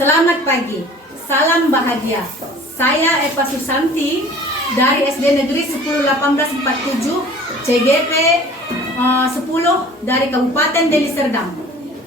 Selamat pagi, salam bahagia. Saya Eva Susanti dari SD Negeri 101847 CGP 10 dari Kabupaten Deli Serdang.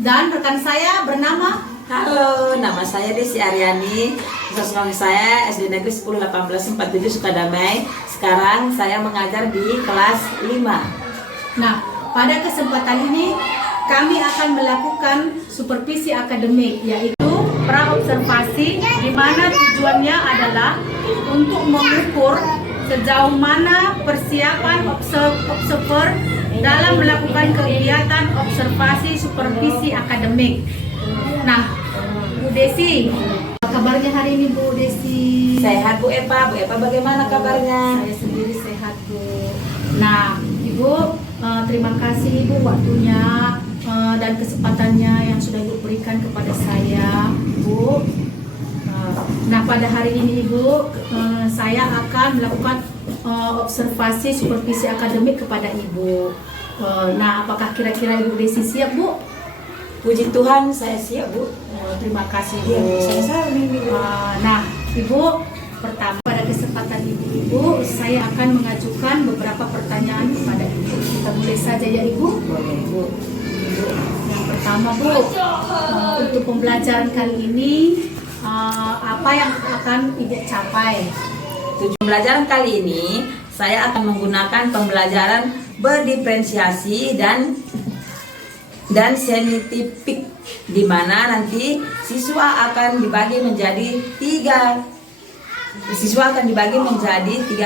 Dan rekan saya bernama. Halo, nama saya Desi Aryani. Suami saya SD Negeri 101847 Sukadamai. Sekarang saya mengajar di kelas 5. Nah, pada kesempatan ini kami akan melakukan supervisi akademik, yaitu praobservasi, di mana tujuannya adalah untuk mengukur sejauh mana persiapan observer dalam melakukan kegiatan observasi supervisi akademik. Nah, Bu Desi, apa kabarnya hari ini Bu Desi? Sehat Bu Eva. Bu Eva bagaimana kabarnya? Saya sendiri sehat Bu. Nah, Ibu, terima kasih Ibu waktunya dan kesempatannya yang sudah Ibu berikan kepada saya, Bu. Nah, pada hari ini Ibu, saya akan melakukan observasi supervisi akademik kepada Ibu. Nah, apakah kira-kira Ibu Desi siap, Bu? Puji Tuhan, saya siap Bu. Terima kasih Bu. Saya Nah, Ibu, pertama pada kesempatan Ibu, saya akan mengajukan beberapa pertanyaan kepada Ibu. Kita mulai saja ya Ibu. Boleh Bu. Yang pertama Bu, untuk pembelajaran kali ini apa yang akan Ibu capai? Tujuan pembelajaran kali ini saya akan menggunakan pembelajaran berdiferensiasi dan saintifik, di mana nanti siswa akan dibagi menjadi tiga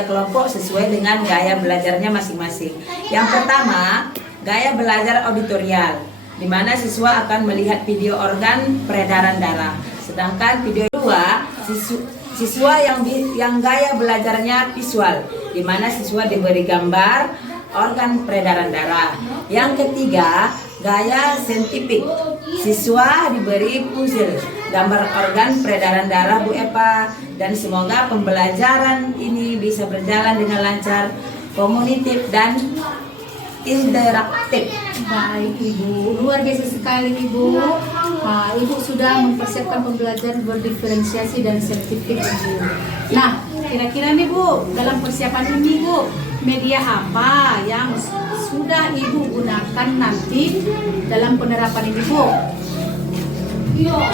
kelompok sesuai dengan gaya belajarnya masing-masing. Yang pertama, gaya belajar auditorial, di mana siswa akan melihat video organ peredaran darah. Sedangkan video kedua, siswa yang gaya belajarnya visual, di mana siswa diberi gambar organ peredaran darah. Yang ketiga, gaya saintifik, siswa diberi puzzle gambar organ peredaran darah Bu Eva. Dan semoga pembelajaran ini bisa berjalan dengan lancar, komunitif dan interaktif. Baik Ibu, luar biasa sekali Ibu. Ibu sudah mempersiapkan pembelajaran berdiferensiasi dan saintifik Ibu. Nah, kira-kira nih Bu, dalam persiapan ini Bu, media apa yang sudah Ibu gunakan nanti dalam penerapan ini Bu?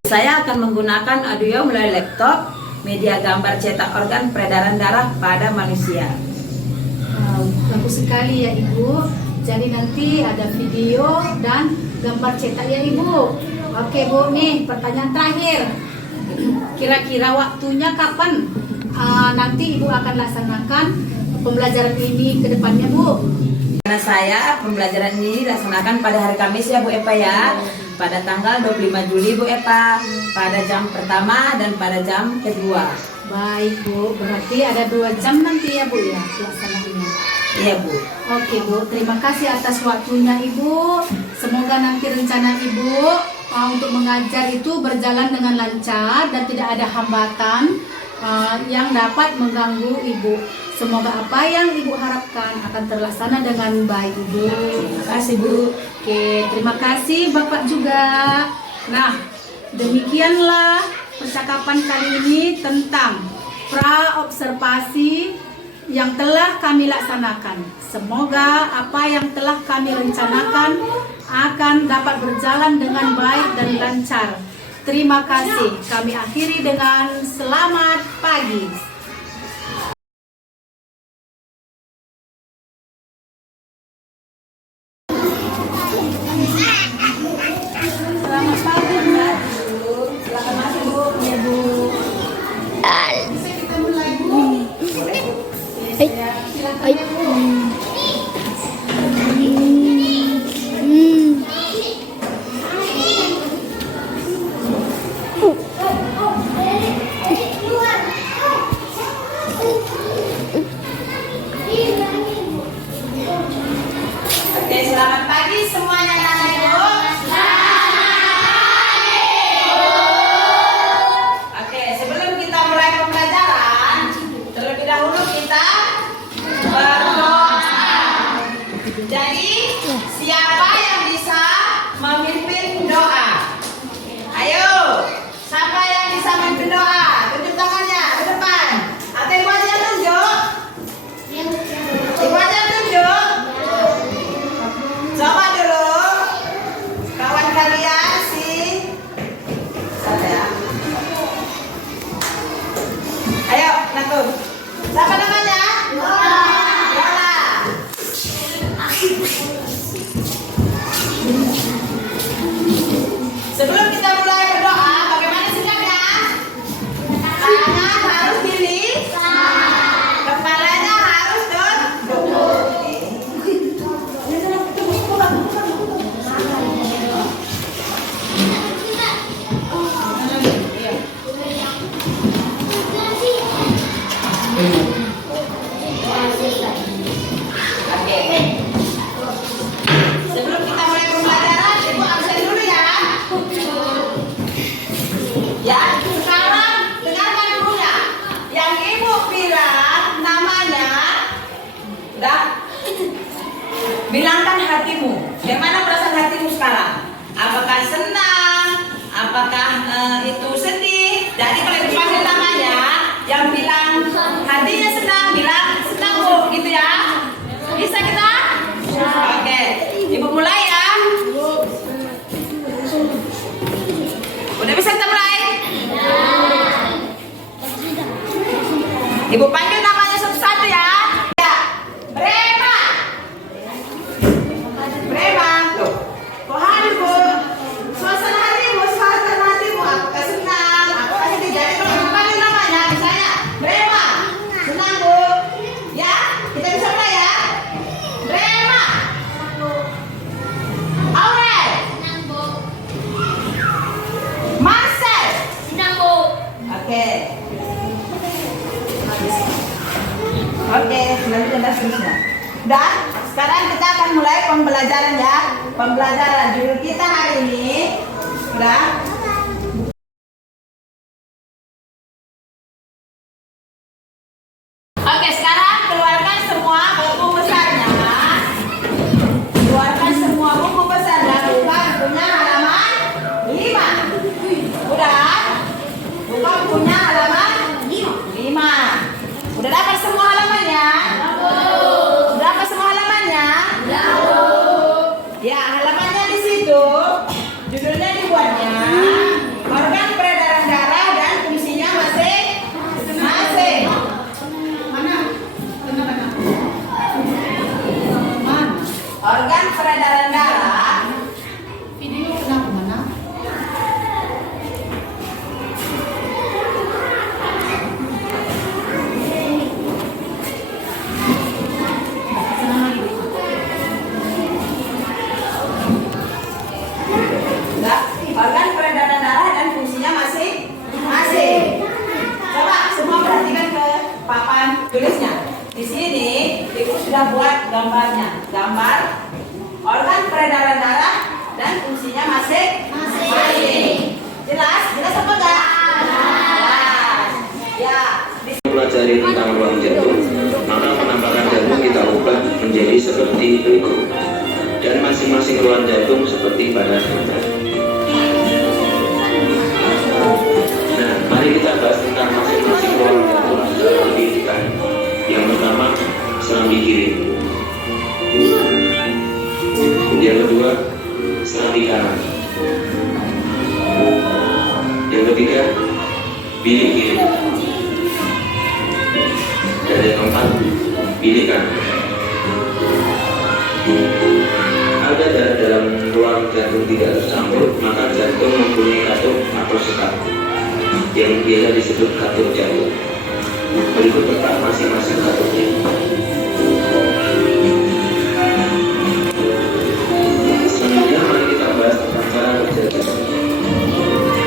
Saya akan menggunakan audio melalui laptop, media gambar cetak organ peredaran darah pada manusia. Bagus sekali ya Ibu. Jadi nanti ada video dan gambar cetak ya Ibu. Oke Bu, nih pertanyaan terakhir. Kira-kira waktunya kapan nanti Ibu akan laksanakan pembelajaran ini ke depannya Bu? Karena saya pembelajaran ini dilaksanakan pada hari Kamis ya Bu Eva ya, pada tanggal 25 Juli Bu Eva, pada jam pertama dan pada jam kedua. Baik Bu, berarti ada 2 jam nanti ya Bu ya pelaksanaannya. Iya Bu. Oke Bu, terima kasih atas waktunya Ibu. Semoga nanti rencana Ibu untuk mengajar itu berjalan dengan lancar dan tidak ada hambatan yang dapat mengganggu Ibu. Semoga apa yang Ibu harapkan akan terlaksana dengan baik Ibu. Terima kasih Bu. Oke, terima kasih Bapak juga. Nah, demikianlah percakapan kali ini tentang praobservasi yang telah kami laksanakan. Semoga apa yang telah kami rencanakan akan dapat berjalan dengan baik dan lancar. Terima kasih. Kami akhiri dengan selamat pagi. Selamat pagi Mbak. Selamat pagi Bu. Ya Bu. Oke, selamat pagi semuanya anak Ibu. Oke, sebelum kita mulai pembelajaran, terlebih dahulu kita berdoa. bilangkan hatimu. Bagaimana perasaan hatimu sekarang? Apakah senang? Apakah itu sedih? Jadi kalau dipanggil namanya, yang bilang hatinya senang, bilang senang Bu, gitu ya. Bisa kita? Oke, Ibu mulai ya. Udah bisa kita mulai? Ibu panggil namanya satu-satu ya. Ya, Brema. Brema. Tuh. Kok hadir Bu? Suasana hatimu, apakah senang? Apakah sedih? Jadi kalau ibu panggil namanya, misalnya Brema. Senang Bu? Ya, kita bisa mulai ya. Brema. Aurel. Senang Bu. Marcel. Senang Bu. Oke. Oke, selanjutnya dan seterusnya. Dan sekarang kita akan mulai pembelajaran ya. Pembelajaran judul kita hari ini sudah. Oke, sekarang keluarkan semua buku besarnya. Keluarkan semua buku besarnya. Buka bukunya halaman 5. Udah? Buka bukunya halaman 5. Udah dapat semua halamannya? Udah dapat semua halamannya? Ya, halamannya di situ. Judulnya dibuatnya organ peredaran darah dan fungsinya masing-masing. Mana? Organ peredaran darah. Video kenapa mana? Enggak, organ peredaran darah dan fungsinya masing-masing. Coba semua perhatikan ke papan tulisnya. Di sini Ibu sudah buat gambarnya. Gambar organ peredaran darah dan fungsinya masing-masing. Jelas? Jelas apa enggak? Jelas. Ya. Pelajari tentang ruang jantung, maka penampakan jantung kita ubah menjadi seperti berikut. Dan masing-masing ruang jantung seperti pada gambar. Nah, mari kita bahas tentang masing-masing ruang jantung dalam pendidikan. Yang pertama, serambi kiri. Yang kedua, serambi kanan. Yang ketiga, bilik kiri. Dan yang keempat, bilik kanan. Ada darah dalam ruang jantung tidak tercampur, maka jantung mempunyai katup atau sekat yang biasa disebut katup jantung. Berikut letak masing-masing katupnya. Selanjutnya mari kita bahas tentang cara kerja jantung.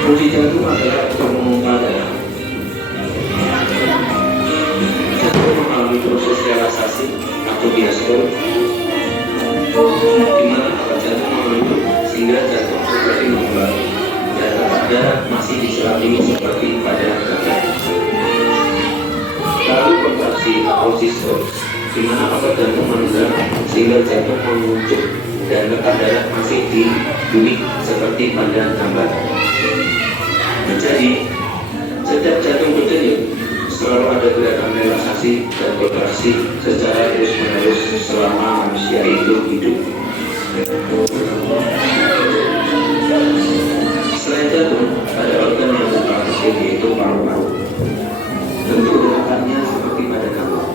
Fungsi jantung adalah untuk memompa darah. Jantung mengalami proses relaksasi atau diastole, di mana otot jantung menurun sehingga jantung seperti mengembang dan letak darah masih diserami seperti pada gambar. Lalu kontraksi atau sistole, di mana otot jantung menendang sehingga jantung menguncur dan letak darah masih di bumi seperti pada gambar. Jadi, setiap jantung berdenyut selalu ada gerakan relaksasi dan kontraksi secara terus-menerus selama manusia itu hidup. Selain jantung, ada organ yang bukan penting yaitu paru-paru. Tentu letaknya seperti pada gambar.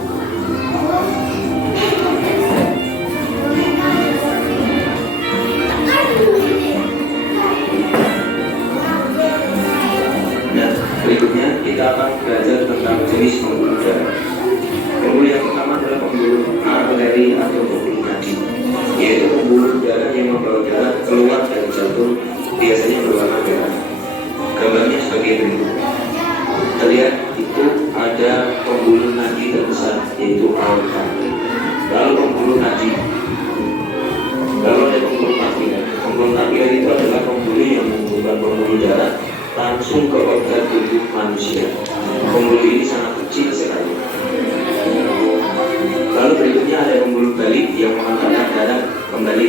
Nah, berikutnya kita akan belajar tentang jenis pembuluh darah. Pembuluh yang pertama adalah pembuluh arteri atau pembuluh nadi, yaitu pembuluh darah yang membawa darah ke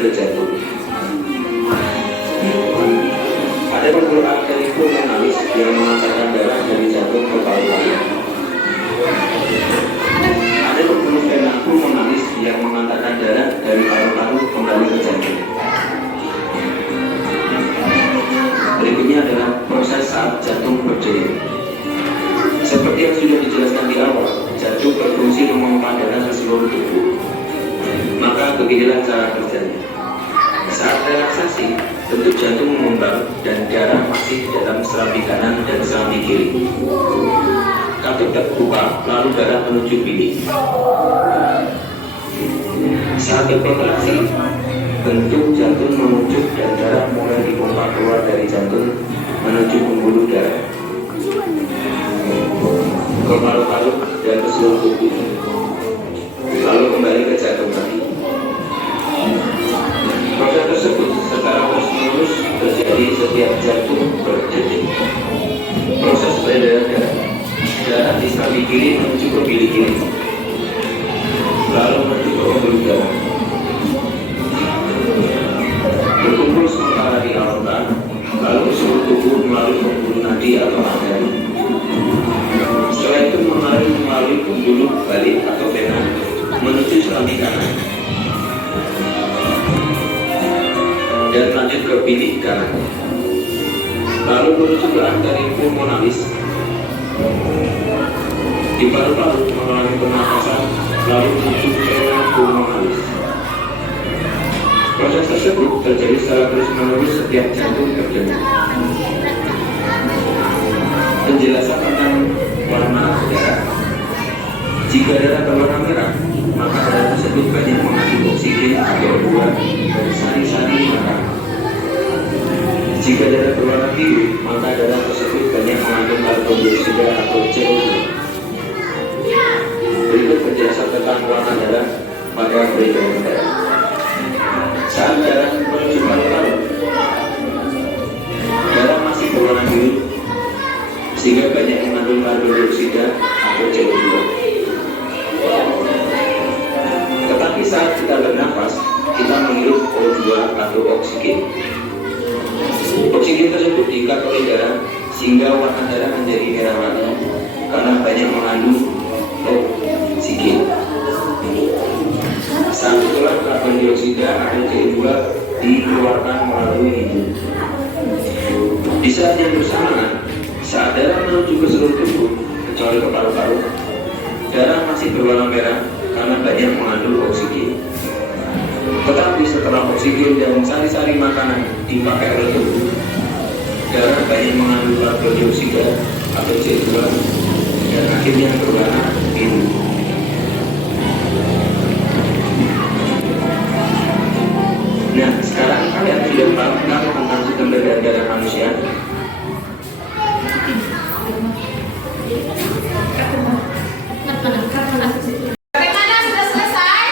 ke jantung. Ada pembuluh arteri pulmonalis yang mengantarkan darah dari jantung ke paru-paru. Ada pembuluh vena pulmonalis yang mengantarkan darah dari paru-paru kembali ke jantung. Berikutnya adalah proses saat jantung berdiri. Seperti yang sudah dijelaskan di awal, jantung berfungsi memompa darah ke seluruh tubuh. Maka beginilah cara kerjanya. Saat relaksasi, bentuk jantung mengembang dan darah masih dalam serambi kanan dan serambi kiri. Katup terbuka, lalu darah menuju bilik. Saat berkontraksi, bentuk jantung menunjuk dan darah mulai dipompa keluar dari jantung menuju pembuluh darah, ke paru-paru dan ke seluruh tubuh, lalu kembali ke jantung lagi. Proses tersebut secara terus-menerus terjadi setiap jantung berdetik. Proses peredaran darah di serambi kiri menuju ke bilik kiri, lalu menuju ke pembuluh darah, berkumpul sementara di aorta, lalu ke seluruh tubuh melalui pembuluh nadi atau arteri. Setelah itu mengalir melalui pembuluh balik atau vena menuju serambi kanan dan lanjut ke bilik kanan, lalu menuju ke arteri pulmonalis di paru-paru melalui pernapasan, lalu menuju ke vena pulmonalis. Proses tersebut terjadi secara terus-menerus setiap jantung berdenyut. Penjelasan tentang warna darah. Jika darah berwarna merah, maka darah tersebut banyak mengandung oksigen atau O2 dan sari-sari makanan. Jika darah berwarna biru, maka darah tersebut banyak mengandung karbon dioksida atau CO2. Berikut penjelasan tentang warna darah pada peredaran darah. Saat darah menuju paru-paru, darah masih berwarna biru sehingga banyak mengandung karbon dioksida atau CO2. Tetapi saat kita bernafas, kita menghirup O2 atau oksigen. Oksigen tersebut diikat oleh darah sehingga warna darah menjadi merah warni karena banyak mengandung oksigen. Saat itulah karbon dioksida atau CO2 dikeluarkan melalui hidung. Di saat yang bersamaan, saat darah menuju ke seluruh tubuh, kecuali ke paru-paru, darah masih berwarna merah karena banyak mengandung oksigen. Tetapi setelah oksigen dan sari-sari makanan dipakai oleh tubuh, darah banyak mengandung karbon dioksida atau CO2 dan akhirnya berwarna biru. Nah, sekarang kalian sudah paham tentang sistem peredaran darah manusia? Bagaimana, sudah selesai?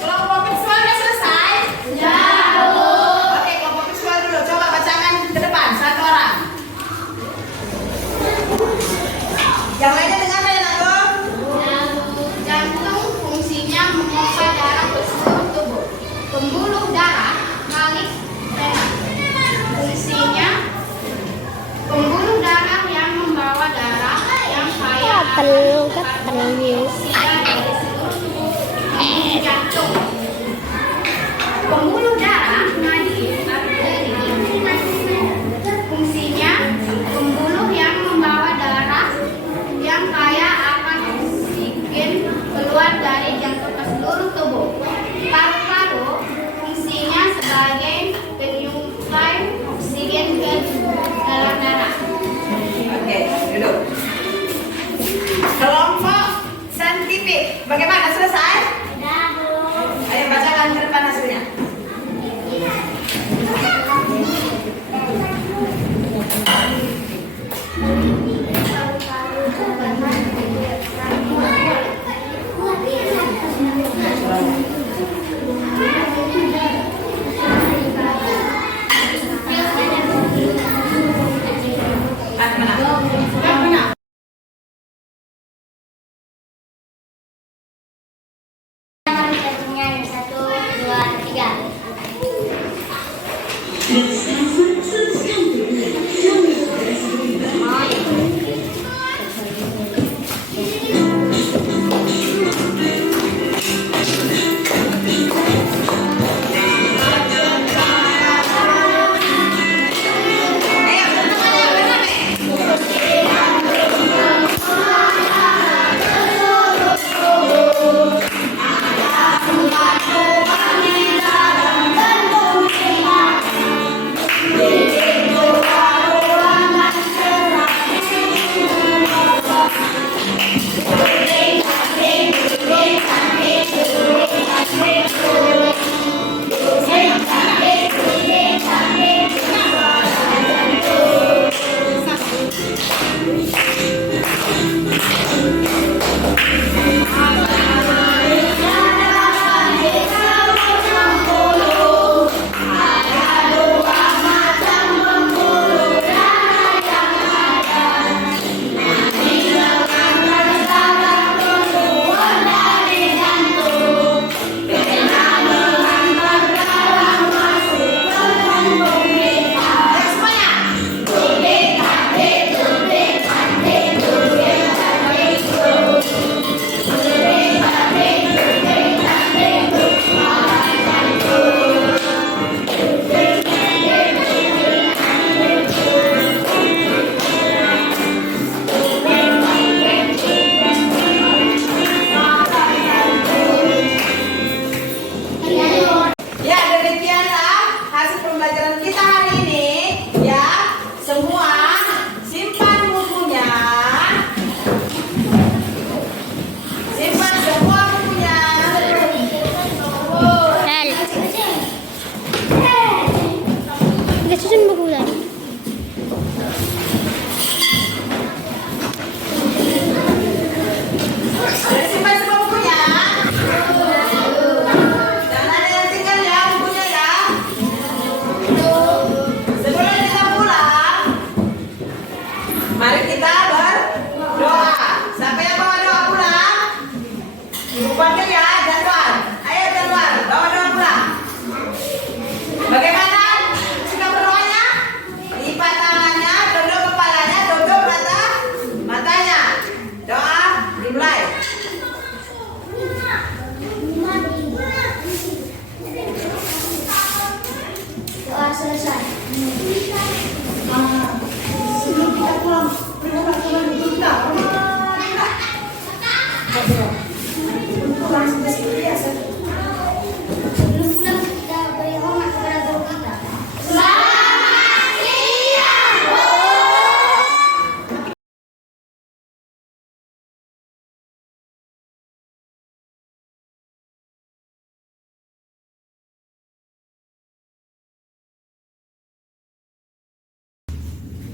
Kelompok visual sudah selesai? Oke, kelompok visual dulu. Coba bacakan ke depan, satu orang. Yang lainnya dengar ya, Nago? Jantung fungsinya memompa darah ke seluruh tubuh. Pembuluh darah ngalis vena. Fungsinya pembuluh darah yang membawa darah yang kaya perlu dari seluruh tubuh menuju jantung. Pembuluh darah nadi arteri. Fungsinya pembuluh yang membawa darah yang kaya akan oksigen keluar dari jantung ke seluruh tubuh. Paru-paru fungsinya sebagai penyuplai oksigen ke dalam darah. Oke, duduk. Kelompok saintifik, bagaimana, selesai? Ayo bacakan ke depan hasilnya. Mana? Jantungnya Sebelum pulang kita beri hormat kepada guru kita.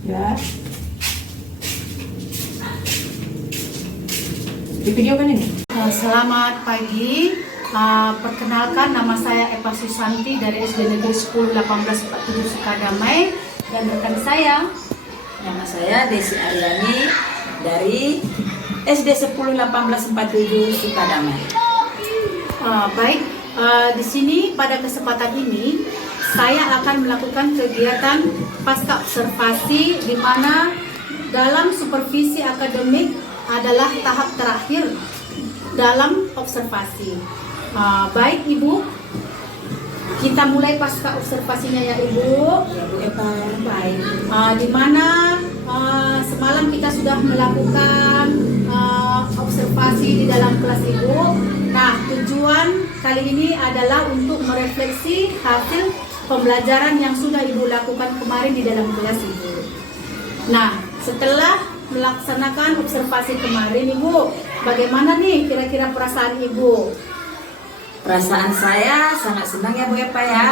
Ya. Di video kan ini? Selamat pagi. Perkenalkan, nama saya Eva Susanti dari SD Negeri 10 1847 Sukadamai, dan rekan saya Nama saya Desi Aryani dari SD 10 1847 Sukadamai. Baik, di sini pada kesempatan ini saya akan melakukan kegiatan pasca observasi, di mana dalam supervisi akademik adalah tahap terakhir dalam observasi. Baik Ibu, kita mulai pasca observasinya ya Ibu. Ya Bu Eva, baik. Di mana semalam kita sudah melakukan observasi di dalam kelas Ibu. Nah, tujuan kali ini adalah untuk merefleksi hasil pembelajaran yang sudah Ibu lakukan kemarin di dalam kelas Ibu. Nah, setelah melaksanakan observasi kemarin Ibu, bagaimana nih kira-kira perasaan Ibu? Perasaan saya sangat senang ya Bu Eva ya,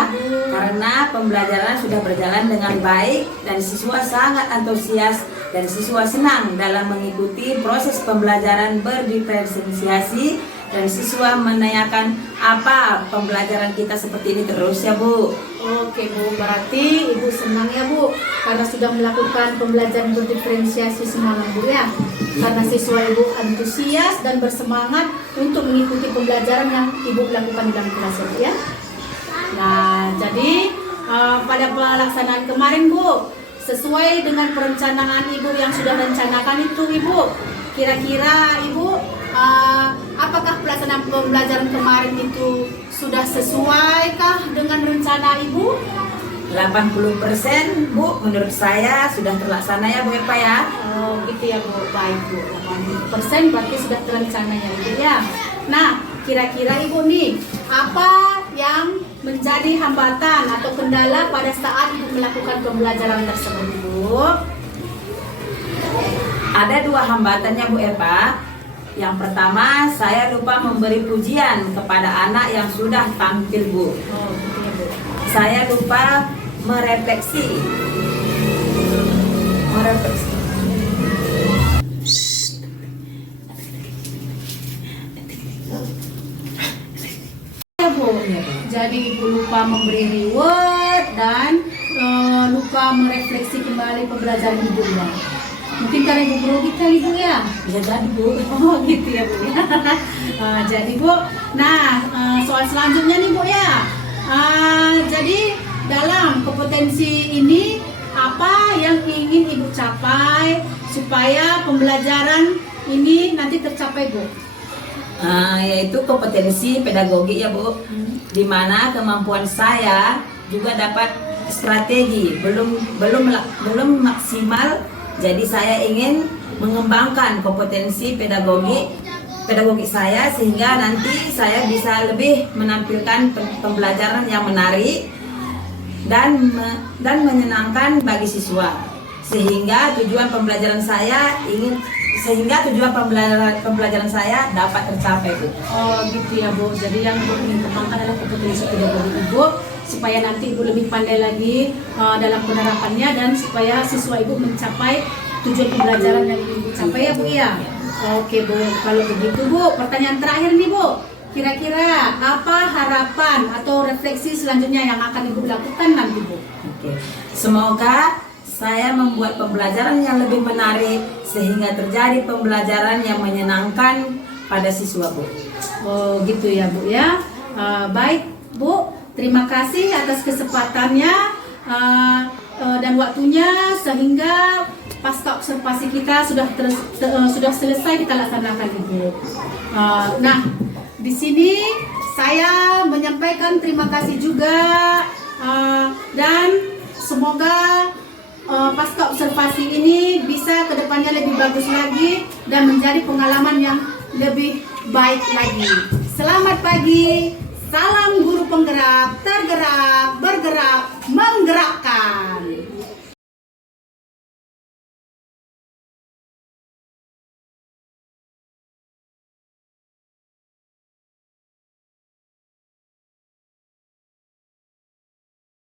karena pembelajaran sudah berjalan dengan baik dan siswa sangat antusias dan siswa senang dalam mengikuti proses pembelajaran berdiferensiasi, dan siswa menanyakan apa pembelajaran kita seperti ini terus ya Bu. Oke Bu, berarti Ibu senang ya Bu karena sudah melakukan pembelajaran berdiferensiasi semalam Bu ya. Karena siswa Ibu antusias dan bersemangat untuk mengikuti pembelajaran yang Ibu lakukan di dalam kelas Bu ya. Nah, jadi pada pelaksanaan kemarin Bu, sesuai dengan perencanaan Ibu yang sudah rencanakan itu Ibu, kira-kira Ibu apakah pelaksanaan pembelajaran kemarin itu sudah sesuaikah dengan rencana Ibu? 80% Bu, menurut saya sudah terlaksana ya Bu Eva ya. Oh gitu ya Bu, baik Bu, 80% berarti sudah terencana ya Ibu ya. Nah, kira-kira Ibu nih, apa yang menjadi hambatan atau kendala pada saat Ibu melakukan pembelajaran tersebut Bu? Ada dua hambatannya Bu Eva. Yang pertama, saya lupa memberi pujian kepada anak yang sudah tampil Bu. Oh gitu ya Bu. Saya lupa merefleksi. Ya Bu, jadi Ibu lupa memberi reward dan lupa merefleksi kembali pembelajaran Ibu ya. Mungkin karena Ibu grogi kali Bu ya. Bisa jadi Bu. Oh gitu ya Bu ya. Jadi Bu, nah soal selanjutnya nih Bu ya. Jadi dalam kompetensi ini apa yang ingin Ibu capai supaya pembelajaran ini nanti tercapai Bu? Yaitu kompetensi pedagogi ya Bu, di mana kemampuan saya juga dapat strategi belum maksimal, jadi saya ingin mengembangkan kompetensi pedagogi saya sehingga nanti saya bisa lebih menampilkan pembelajaran yang menarik dan menyenangkan bagi siswa, sehingga tujuan pembelajaran saya saya dapat tercapai Bu. Oh gitu ya Bu. Jadi yang Ibu ingin kembangkan adalah kompetensi pedagogi Ibu supaya nanti Ibu lebih pandai lagi dalam penerapannya dan supaya siswa Ibu mencapai tujuan pembelajaran yang Ibu capai ya Bu ya. Oke Bu, kalau begitu Bu, pertanyaan terakhir nih Bu. Kira-kira apa harapan atau refleksi selanjutnya yang akan Ibu lakukan nanti Bu? Oke. Semoga saya membuat pembelajaran yang lebih menarik sehingga terjadi pembelajaran yang menyenangkan pada siswa Bu. Oh gitu ya Bu ya. Baik Bu, terima kasih atas kesempatannya dan waktunya sehingga pasca observasi kita sudah selesai kita laksanakan Ibu. Nah, di sini saya menyampaikan terima kasih juga dan semoga pasca observasi ini bisa kedepannya lebih bagus lagi dan menjadi pengalaman yang lebih baik lagi. Selamat pagi, salam guru penggerak, tergerak, bergerak, menggerakkan.